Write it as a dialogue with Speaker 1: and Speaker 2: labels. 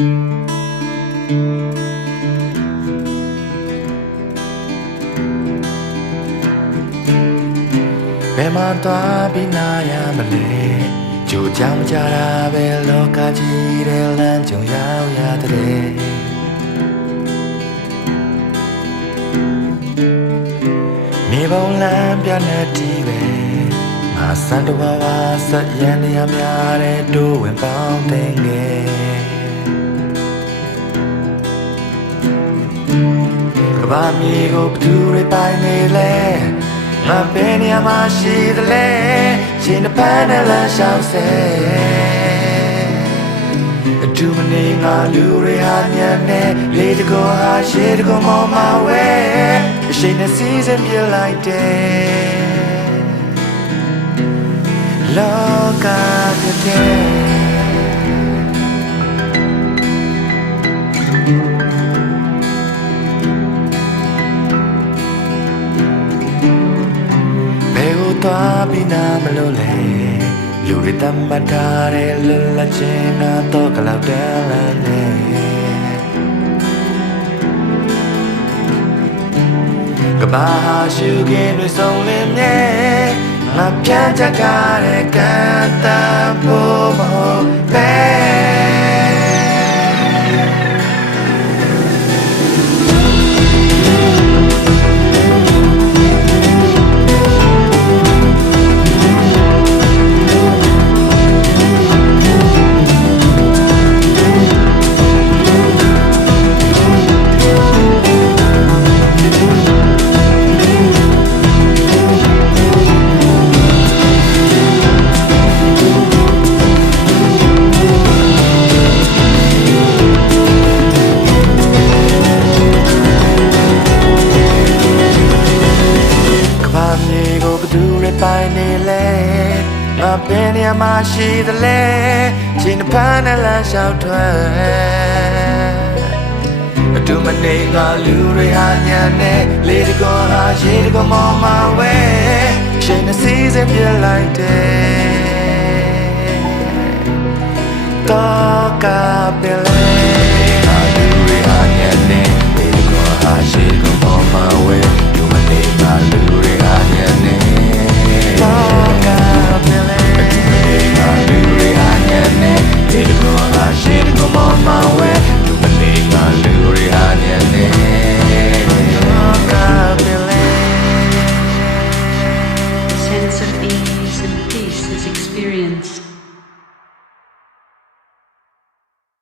Speaker 1: ဘယ်မှာသွားပြီးနာရမလဲကြိုကြောင်ကြတာပဲလောကကြီးတဲ့လမ်းကြုံရောက်ရတဲ့မြေပုံလမ်းပြနေတီးပဲမဆန်တဝါဝါဆက်ရန်ရများတဲ့တို့ဝင်ပေါင်းတဲ့ငယ် ကဘာမြေကိုဘသူတွေပိုင်နေလဲငါဘယ်နေရာမှာရှိသလဲရှင်တစ်ပန်းနဲ့လမ်းရှောင်ဆဲအတူမနေငါလူတွေဟာညံနေလေတကောဟာရှေးတကောမောင်မဝဲအရှိန်နဲ့စီးစင်ပြလိုက်တယ်လောကတဲ့ဘယ် သွားပြီးနာမလို့လဲလူတွေတမ်းမထားတဲ့လွတ်လပ်ခြင်းကတော့ကလောက်တန်းလာနေကဘာဟာရှုခင်းတွေဆုံးလင်းနေငါပြန်ချက်ကားတဲ့ကံတမ်းဖို့ ကိုဘသူတွေပိုင်နေလဲငါဘယ်နေရာမှာရှိသလဲချိန်တစ်ဖက်နဲ့လမ်းလျှောက်ထွက်အတူမနေငါလူတွေဟာညံနေလေတကောဟာရေတကောမောင်မဝဲချိန်နဲ့စီးစင်ပြလိုက်တယ်